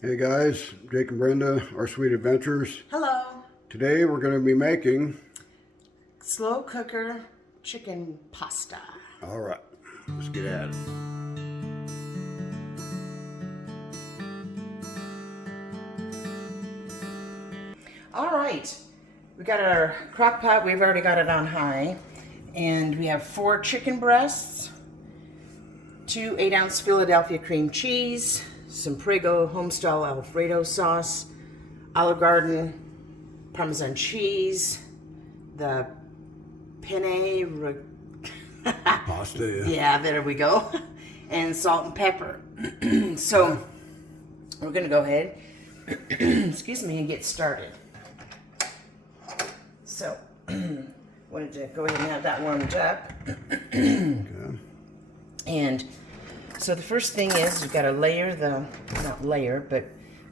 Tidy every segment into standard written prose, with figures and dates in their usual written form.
Hey guys, Jake and Brenda, our sweet adventures. Hello. Today we're going to be making... Slow cooker chicken pasta. All right, let's get at it. All right, we got our crock pot. We've already got it on high. And we have 4 chicken breasts, 2 8-ounce Philadelphia cream cheese, some Prego homestyle Alfredo sauce, Olive Garden Parmesan cheese, the penne Pasta, yeah. yeah, there we go, and salt and pepper. So we're gonna go ahead, excuse me, and get started. So wanted to go ahead and have that warmed up. Okay. And so the first thing is you've got to layer the, not layer, but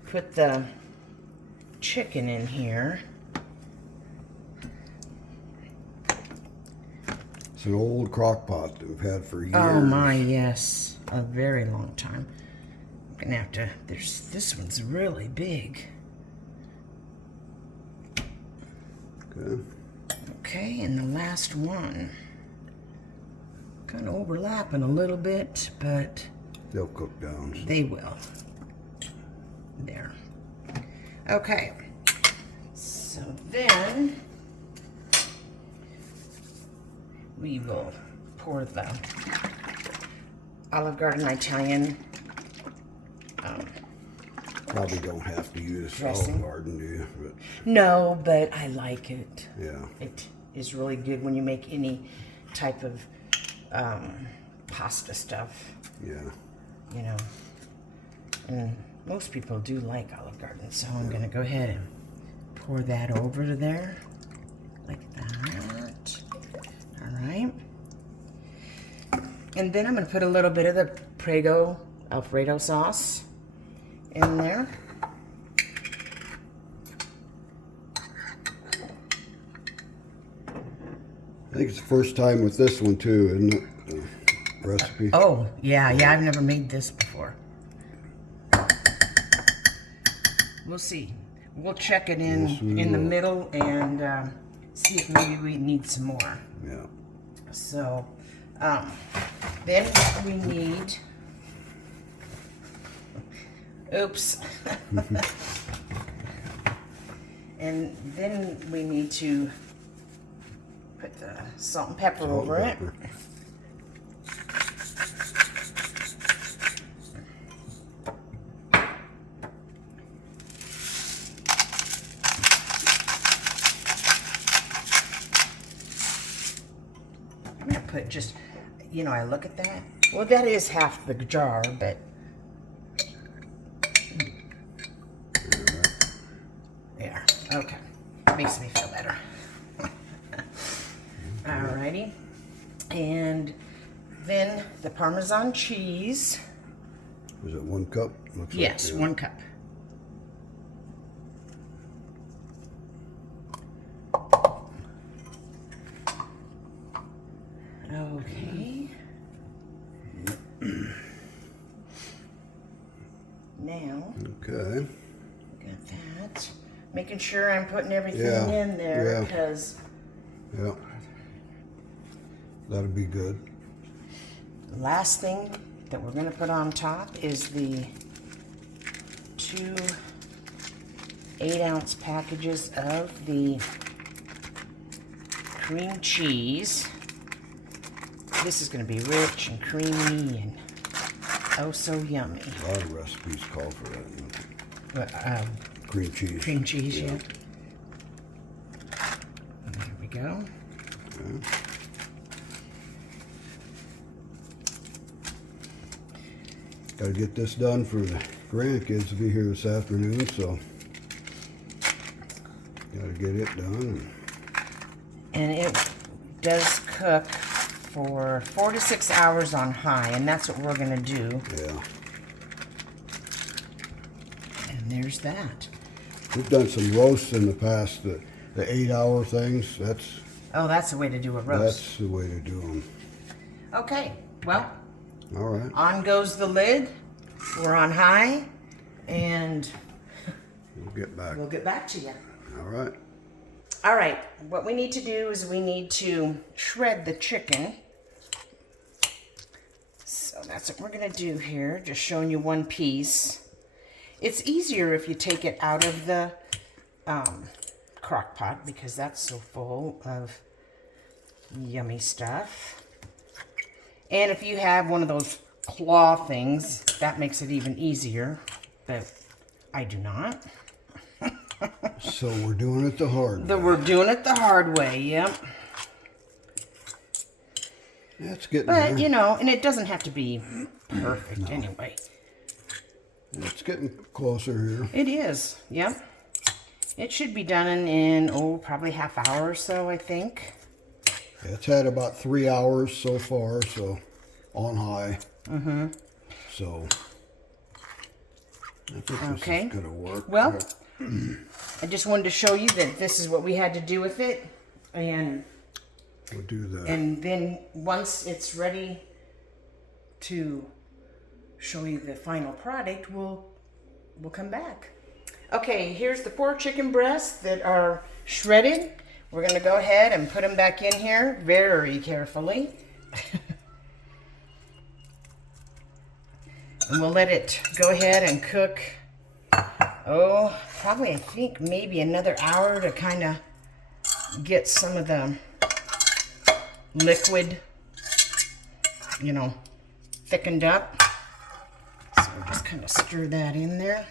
put the chicken in here. It's an old crock pot that we've had for years. Oh my, yes, a very long time. I'm gonna have to, this one's really big. Okay. Okay, and the last one. Kind of overlapping a little bit, but They'll cook down. So. they will. There. Okay. So then we will pour the Olive Garden Italian Probably don't have to use dressing. Olive Garden, do you? But, no, but I like it. yeah. It is really good when you make any type of pasta stuff. Yeah. You know, and most people do like Olive Garden, so I'm gonna go ahead and pour that over to there like that. All right, and then I'm gonna put a little bit of the Prego Alfredo sauce in there. I think it's the first time with this one too, isn't it? The recipe. Oh, yeah, I've never made this before. We'll see. We'll check it in Yes, we in the will. middle and see if maybe we need some more. Yeah. So, then we need, oops. And then we need to put the salt and pepper Salt and over pepper. it. I'm gonna put just, you know, I look at that. Well, that is half the jar, but there. Okay, makes me feel better. Alrighty, and then the Parmesan cheese. Is it 1 cup? Looks Yes, like, yeah. 1 cup. Okay. Now, Okay. got that. Making sure I'm putting everything Yeah, in there yeah. because Yeah. That'll be good. the last thing that we're going to put on top is the 2 8-ounce packages of the cream cheese. This is going to be rich and creamy and oh so yummy. A lot of recipes call for that. But, Cream cheese. cream cheese, yeah. And there we go. Okay. Got to get this done for the grandkids to be here this afternoon, so got to get it done. And it does cook for 4 to 6 hours on high, and that's what we're gonna do. Yeah. And there's that. We've done some roasts in the past, the 8-hour things. That's the way to do a roast. That's the way to do them. Okay, well, All right. on goes the lid. We're on high. and We'll get back. we'll get back to you. All right. All right, what we need to do is we need to shred the chicken. So that's what we're gonna do here, just showing you one piece. It's easier if you take it out of the crock pot because that's so full of yummy stuff. And if you have one of those claw things, that makes it even easier, but I do not. So we're doing it the hard way. We're doing it the hard way, yep. That's getting But, there. you know, and it doesn't have to be perfect anyway. It's getting closer here. It is, yep. It should be done in probably half hour or so, I think. It's had about 3 hours so far, so on high. Mm-hmm. So I think Okay. this is gonna work. Well, I just wanted to show you that this is what we had to do with it, and we'll do that. and then once it's ready to show you the final product, we'll come back. Okay, here's the 4 chicken breasts that are shredded. We're gonna go ahead and put them back in here very carefully. And we'll let it go ahead and cook, probably I think maybe another hour to kind of get some of the liquid, you know, thickened up. So we'll just kind of stir that in there.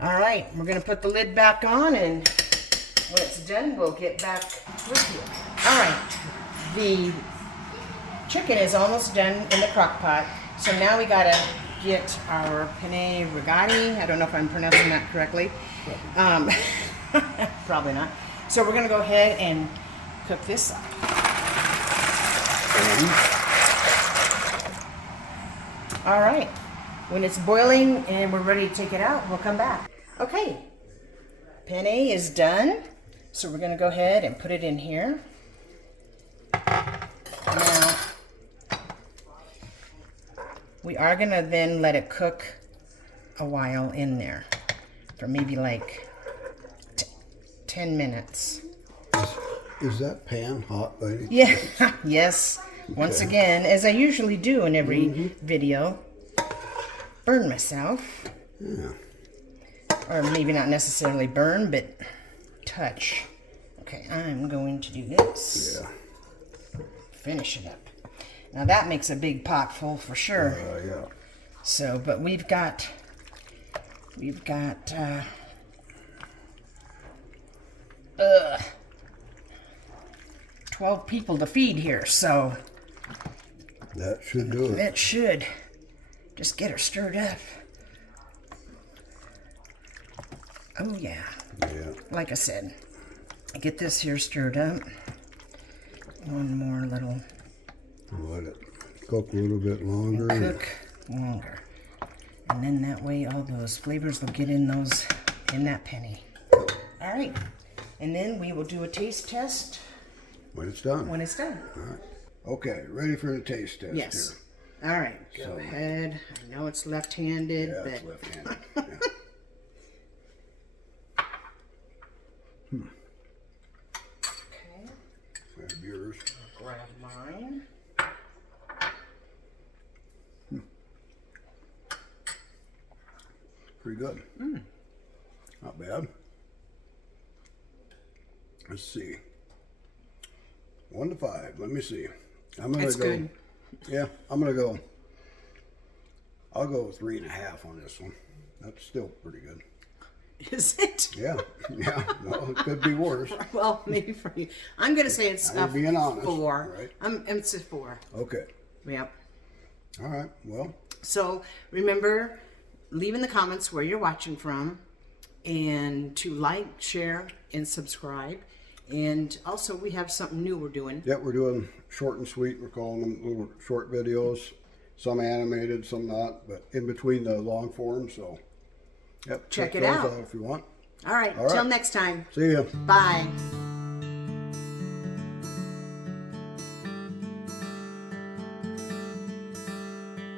All right, we're gonna put the lid back on, and when it's done, we'll get back with you. All right, the chicken is almost done in the crock pot. So now we gotta get our penne rigati. I don't know if I'm pronouncing that correctly. Probably not. So we're gonna go ahead and cook this up. All right, when it's boiling and we're ready to take it out, we'll come back. Okay, penne is done. So we're gonna go ahead and put it in here. Now, we are gonna then let it cook a while in there for maybe like 10 minutes. Is that pan hot, lady? Yeah, yes. Once again, as I usually do in every video, burn myself. Yeah. Or maybe not necessarily burn, but touch. Okay, I'm going to do this. Yeah. Finish it up. Now that makes a big pot full for sure. Yeah. So, but we've got 12 people to feed here, so That should do it. that should just get her stirred up. Oh yeah, Yeah. like I said, get this here stirred up. One more little Let it cook a little bit longer. cook longer, and then that way all those flavors will get in that penne. All right, and then we will do a taste test When it's done. when it's done. All right. Okay, ready for the taste test Yes. here. All right, go ahead. I know it's left-handed, Yeah, but it's left-handed. Yeah. okay. Grab yours. Grab mine. Pretty good. Not bad. Let's see. 1 to 5. Let me see. I'm gonna It's go. good. Yeah, I'm gonna go. I'll go 3.5 on this one. That's still pretty good. Is it? Yeah, yeah. Well, it could be worse. Well, maybe for you. I'm gonna say it's I'm a being honest, 4. right? It's a 4. Okay. Yep. All right. Well, So remember, leave in the comments where you're watching from, and to like, share, and subscribe. And also, we have something new we're doing. yeah, we're doing short and sweet. We're calling them little short videos. Some animated, some not, but in between the long form. So, yep. Check it those out. if you want. All right. All right. Till next time. See ya. Bye.